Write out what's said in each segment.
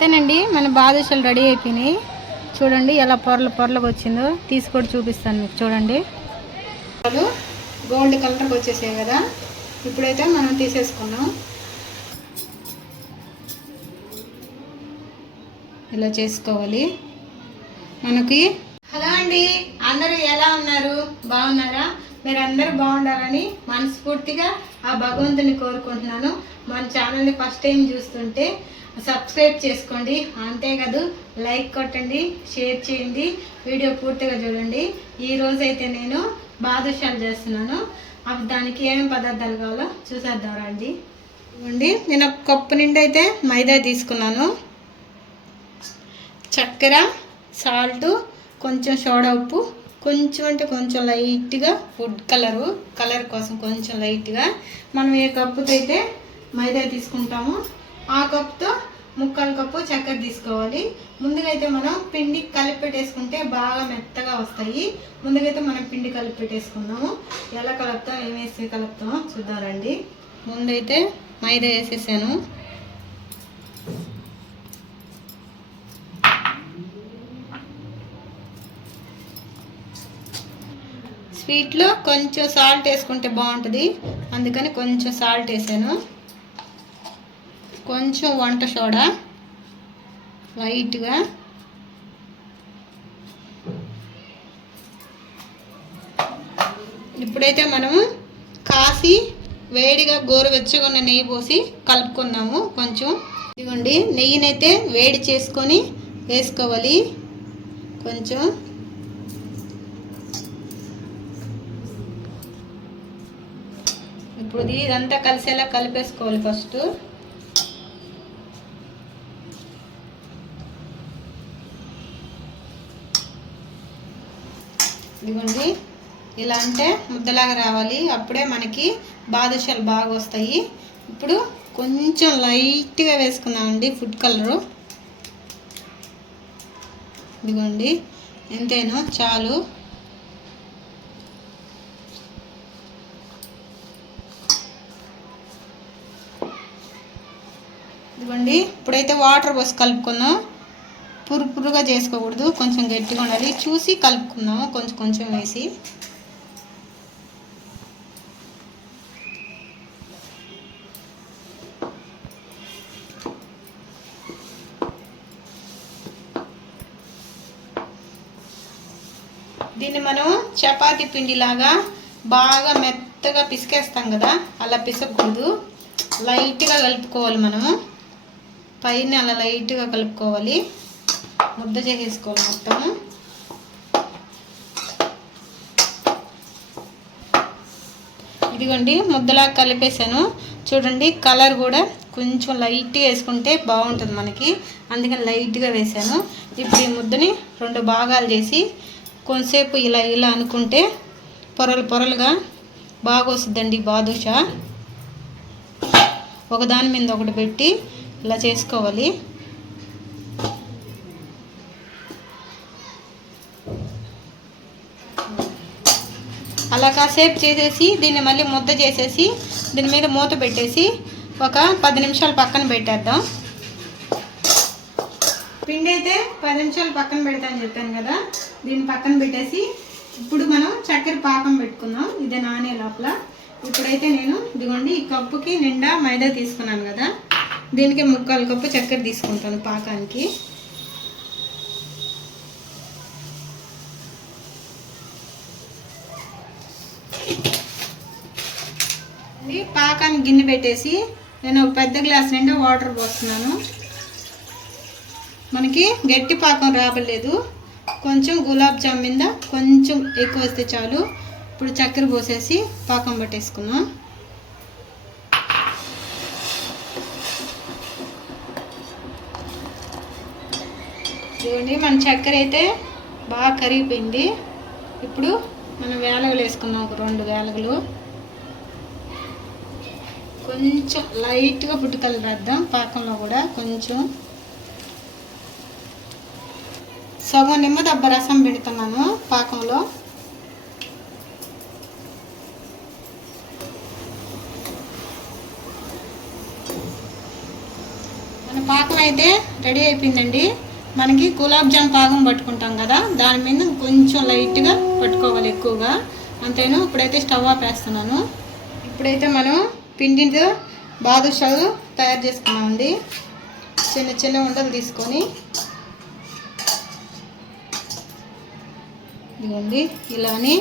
అంతేనండి, మన బాదుషాలు రెడీ అయిపోయినాయి. చూడండి ఎలా పొరలుగా వచ్చిందో. తీసి కూడా చూపిస్తాను మీకు. చూడండి, గోల్డ్ కలర్కి వచ్చేసాయి కదా. ఇప్పుడైతే మనం తీసేసుకున్నాం. ఇలా చేసుకోవాలి మనకి. హలో అండి, అందరూ ఎలా ఉన్నారు? బాగున్నారా? మీరు అందరూ బాగుండాలని మనస్ఫూర్తిగా ఆ భగవంతుని కోరుకుంటున్నాను. మన ఛానల్ని ఫస్ట్ టైం చూస్తుంటే సబ్స్క్రైబ్ చేసుకోండి. అంతేకాదు లైక్ కొట్టండి, షేర్ చేయండి, వీడియో పూర్తిగా చూడండి. ఈరోజు అయితే నేను బాదుషాలు చేస్తున్నాను. అవి దానికి ఏమేమి పదార్థాలు కావాలో చూసేద్దాం రండి. ఇవ్వండి, నేను ఒక కప్పు నిండి అయితే మైదా తీసుకున్నాను. చక్కెర, సాల్ట్, కొంచెం సోడా ఉప్పు, కొంచెం అంటే కొంచెం లైట్గా ఫుడ్ కలర్ కోసం కొంచెం లైట్గా. మనం ఏ కప్పుతో అయితే మైదా తీసుకుంటామో ఆ కప్పుతో 3/4 కప్పు చక్కెర తీసుకోవాలి. ముందుగా అయితే మనం పిండి కలిపి పెట్టేసుకుంటే బాగా మెత్తగా వస్తాయి. ముందుగైతే మనం పిండి కలిపి పెట్టేసుకుందాము. ఎలా కలుపుతాం, ఏమేసి కలుపుతామో చూద్దాం రండి. ముందైతే మైదా వేసేసాను. స్వీట్లో కొంచెం సాల్ట్ వేసుకుంటే బాగుంటుంది, అందుకని కొంచెం సాల్ట్ వేసాను. కొంచెం వంట సోడా లైట్గా. ఇప్పుడైతే మనము కాసి వేడిగా గోరువెచ్చగా ఉన్న నెయ్యి పోసి కలుపుకున్నాము. కొంచెం ఇదిగోండి, నెయ్యినైతే వేడి చేసుకొని వేసుకోవాలి. కొంచెం ఇప్పుడు ఇదంతా కలిసేలా కలిపేసుకోవాలి ఫస్ట్. ఇదిగోండి, ఇలా అంటే ముద్దలాగా రావాలి. అప్పుడే మనకి బాదుషాలు బాగా వస్తాయి. ఇప్పుడు కొంచెం లైట్గా వేసుకున్నామండి ఫుడ్ కలరు. ఇదిగోండి, ఎంతేనో చాలు. ఇదిగోండి, ఇప్పుడైతే వాటర్ పోసి కలుపుకుందాం. పురుగా చేసుకోకూడదు, కొంచెం గట్టిగా ఉండాలి. చూసి కలుపుకుందాము, కొంచెం కొంచెం వేసి. దీన్ని మనం చపాతీ పిండిలాగా బాగా మెత్తగా పిసికేస్తాం కదా, అలా పిసకూడదు. లైట్గా కలుపుకోవాలి. మనము పైన అలా లైట్గా కలుపుకోవాలి. ముద్ద చేసేసుకోవాలి మొత్తం. ఇదిగోండి, ముద్దలా కలిపేసాను. చూడండి, కలర్ కూడా కొంచెం లైట్గా వేసుకుంటే బాగుంటుంది మనకి, అందుకని లైట్గా వేసాను. ఇప్పుడు ఈ ముద్దని 2 భాగాలు చేసి కొంతసేపు ఇలా ఇలా అనుకుంటే పొరలుగా బాగా వస్తుందండి బాదుషా. ఒకదాని మీద ఒకటి పెట్టి ఇలా చేసుకోవాలి. అలా కాసేపు చేసేసి దీన్ని మళ్ళీ ముద్ద చేసేసి దీని మీద మూత పెట్టేసి ఒక 10 నిమిషాలు పక్కన పెట్టేద్దాం. పిండి అయితే 10 నిమిషాలు పక్కన పెడతాను చెప్పాను కదా, దీన్ని పక్కన పెట్టేసి ఇప్పుడు మనం చక్కెర పాకం పెట్టుకుందాం. ఇదే నానే లోపల. ఇప్పుడైతే నేను ఇదిగోండి, ఈ కప్పుకి నిండా మైదా తీసుకున్నాను కదా, దీనికి 3/4 కప్పు చక్కెర తీసుకుంటాను పాకానికి. పాకానికి గిన్నె పెట్టేసి నేను ఒక పెద్ద గ్లాస్ నిండా వాటర్ పోస్తున్నాను. మనకి గట్టి పాకం రావలేదు, కొంచెం గులాబ్ జామ్ మీద కొంచెం ఎక్కువ వస్తే చాలు. ఇప్పుడు చక్కెర పోసేసి పాకం పట్టేసుకున్నాం. చూడండి, మన చక్కెర అయితే బాగా కరిగిపోయింది. ఇప్పుడు మనం వేలగలు వేసుకున్నాం, ఒక 2 వేలగలు. కొంచెం లైట్గా ఫుడ్ కలర్ వేద్దాం పాకంలో కూడా. కొంచెం సగం నిమ్మదబ్బ రసం పెడుతున్నాను పాకంలో. మన పాకం అయితే రెడీ అయిపోయిందండి. మనకి గులాబ్ జామ్ పాకం పట్టుకుంటాం కదా, దాని మీద కొంచెం లైట్గా పట్టుకోవాలి, ఎక్కువగా అంతేను. ఇప్పుడైతే స్టవ్ ఆపేస్తున్నాను. ఇప్పుడైతే మనం పిండితో బాదుషాలు తయారు చేసుకున్నామండి. చిన్న చిన్న ఉండలు తీసుకొని ఇదిగోండి ఇలాని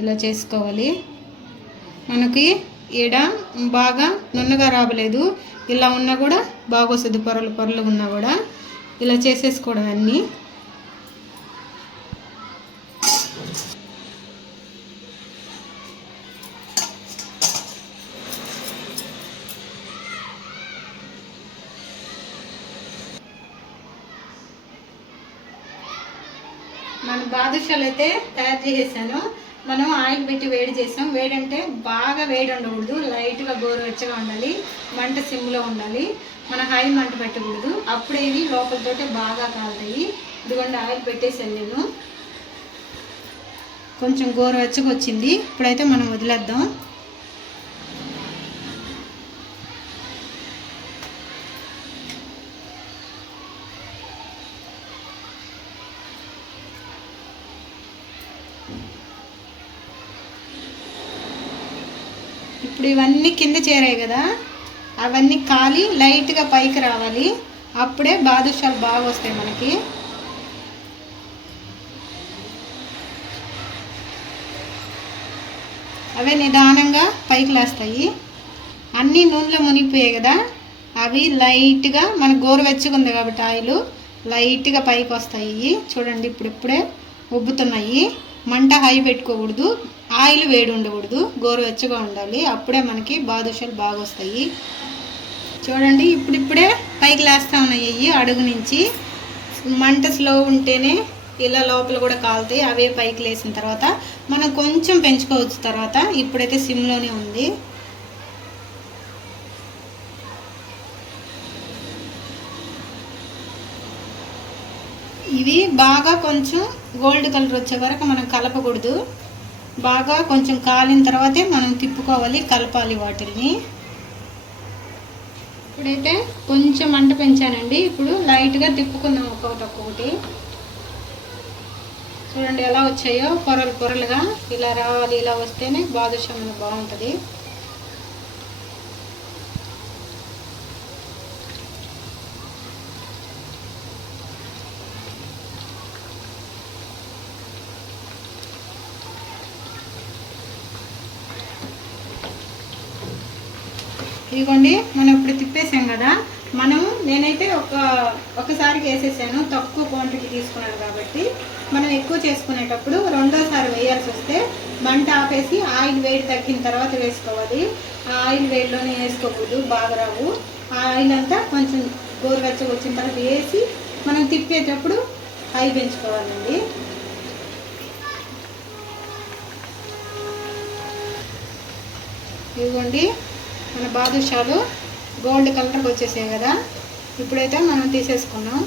ఇలా చేసుకోవాలి. మనకి ఈడ బాగా నున్నగా రావలేదు, ఇలా ఉన్నా కూడా బాగా వస్తుంది. పొరలు పొరలు ఉన్నా కూడా ఇలా చేసేసుకోవడం అన్నీ. మన బాదుషాలు అయితే తయారు చేసేసాను. మనం ఆయిల్ పెట్టి వేడి చేసాం. వేడి అంటే బాగా వేడి ఉండకూడదు, లైట్గా గోరువెచ్చగా ఉండాలి. మంట సిమ్లో ఉండాలి, మన హై మంట పెట్టకూడదు. అప్పుడే ఇవి లోపలతోటే బాగా కాలుతాయి. ఇదిగోండి ఆయిల్ పెట్టేసాను నేను. కొంచెం గోరువెచ్చగా వచ్చింది. ఇప్పుడైతే మనం వదిలేద్దాం. ఇప్పుడు ఇవన్నీ కింద చేరాయి కదా, అవన్నీ కాలి లైట్గా పైకి రావాలి. అప్పుడే బాదుషాలు బాగా వస్తాయి మనకి. అవే నిదానంగా పైకి లేస్తాయి. అన్నీ నూనెలో మునిగిపోయాయి కదా, అవి లైట్గా మన గోరువెచ్చగా ఉంది కాబట్టి ఆయిల్ లైట్గా పైకి వస్తాయి. చూడండి ఇప్పుడిప్పుడే ఉబ్బుతున్నాయి. మంట హై పెట్టుకోకూడదు, ఆయిల్ వేడి ఉండకూడదు, గోరువెచ్చగా ఉండాలి. అప్పుడే మనకి బాదుషాలు బాగా వస్తాయి. చూడండి ఇప్పుడిప్పుడే పైకి లేస్తూ ఉన్నాయి. అడుగు నుంచి మంట స్లో ఉంటేనే ఇలా లోపల కూడా కాలుతాయి. అవే పైకి లేసిన తర్వాత మనం కొంచెం పెంచుకోవచ్చు తర్వాత. ఇప్పుడైతే సిమ్లోనే ఉంది. ఇవి బాగా కొంచెం గోల్డ్ కలర్ వచ్చే వరకు మనం కలపకూడదు. బాగా కొంచెం కాలిన తర్వాతే మనం తిప్పుకోవాలి, కలపాలి వాటిని. ఇప్పుడైతే కొంచెం మంట పెంచానండి. ఇప్పుడు లైట్గా తిప్పుకుందాం ఒక్కొక్కటి. చూడండి ఎలా వచ్చాయో, పొరలు పొరలుగా ఇలా రావాలి. ఇలా వస్తేనే బాదుషా బాగుంటుంది. ఇదిగోండి మనం ఇప్పుడు తిప్పేసాం కదా, నేనైతే ఒకసారికి వేసేసాను, తక్కువ క్వాంటిటీ తీసుకున్నాను కాబట్టి. మనం ఎక్కువ చేసుకునేటప్పుడు రెండోసారి వేయాల్సి వస్తే మంట ఆపేసి ఆయిల్ వేడి తగ్గిన తర్వాత వేసుకోవాలి. ఆ ఆయిల్ వేడిలోనే వేసుకోకూడదు, బాగా రావు. ఆ ఆయిల్ అంతా కొంచెం గోరువెచ్చగా వచ్చిన తర్వాత వేసి మనం తిప్పేటప్పుడు ఆయిల్ పెంచుకోవాలండి. ఇదిగోండి మన బాదుషాలు గోల్డ్ కలర్కి వచ్చేసాయి కదా, ఇప్పుడైతే మనం తీసేసుకున్నాం.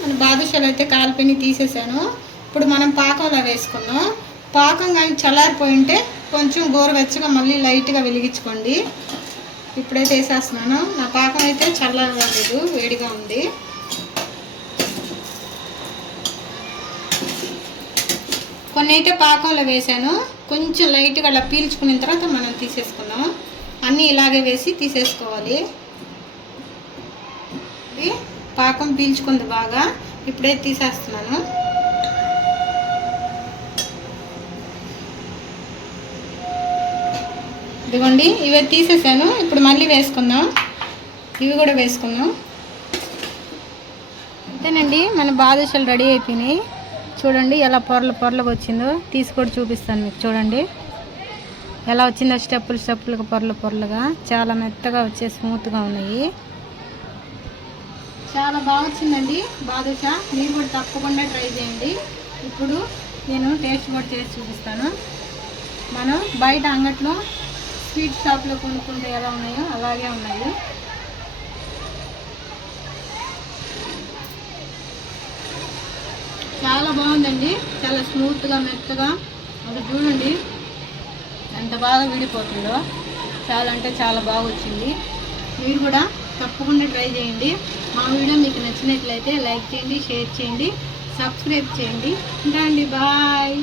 మన బాదుషాలు అయితే కాలిపోయి తీసేసాను. ఇప్పుడు మనం పాకంలో వేసుకున్నాం. పాకం కానీ చల్లారిపోయి ఉంటే కొంచెం గోరువెచ్చగా మళ్ళీ లైట్గా వెలిగించుకోండి. ఇప్పుడైతే వేసేస్తున్నాను. నా పాకం అయితే చల్లారలేదు, వేడిగా ఉంది. కొన్ని అయితే పాకంలో వేసాను, కొంచెం లైట్గా అలా పీల్చుకున్న తర్వాత మనం తీసేసుకున్నాం. అన్నీ ఇలాగే వేసి తీసేసుకోవాలి. పాకం పీల్చుకుంది బాగా. ఇప్పుడే తీసేస్తున్నాను. ఇదిగోండి ఇవే తీసేసాను. ఇప్పుడు మళ్ళీ వేసుకుందాం. ఇవి కూడా వేసుకుందాం. అంతేనండి, మన బాదుషాలు రెడీ అయిపోయినాయి. చూడండి ఎలా పొరలుగా వచ్చిందో. తీసి కూడా చూపిస్తాను మీకు. చూడండి ఎలా వచ్చిందో, స్టెప్పులుగా పొరలుగా చాలా మెత్తగా వచ్చే స్మూత్గా ఉన్నాయి. చాలా బాగా వచ్చిందండి బాదుషా. మీరు కూడా తప్పకుండా ట్రై చేయండి. ఇప్పుడు నేను టేస్ట్ కూడా చేసి చూపిస్తాను. మనం బయట అంగట్లో స్వీట్ షాప్లో కొనుక్కుంటే ఎలా ఉన్నాయో అలాగే ఉన్నాయి. చాలా బాగుందండి, చాలా స్మూత్గా మెత్తగా. అది చూడండి ఎంత బాగా విడిపోతుందో, చాలా అంటే చాలా బాగా వచ్చింది. మీరు కూడా తప్పకుండా ట్రై చేయండి. మా వీడియో మీకు నచ్చినట్లయితే లైక్ చేయండి, షేర్ చేయండి, సబ్స్క్రైబ్ చేయండి. ఉంటా అండి, బాయ్.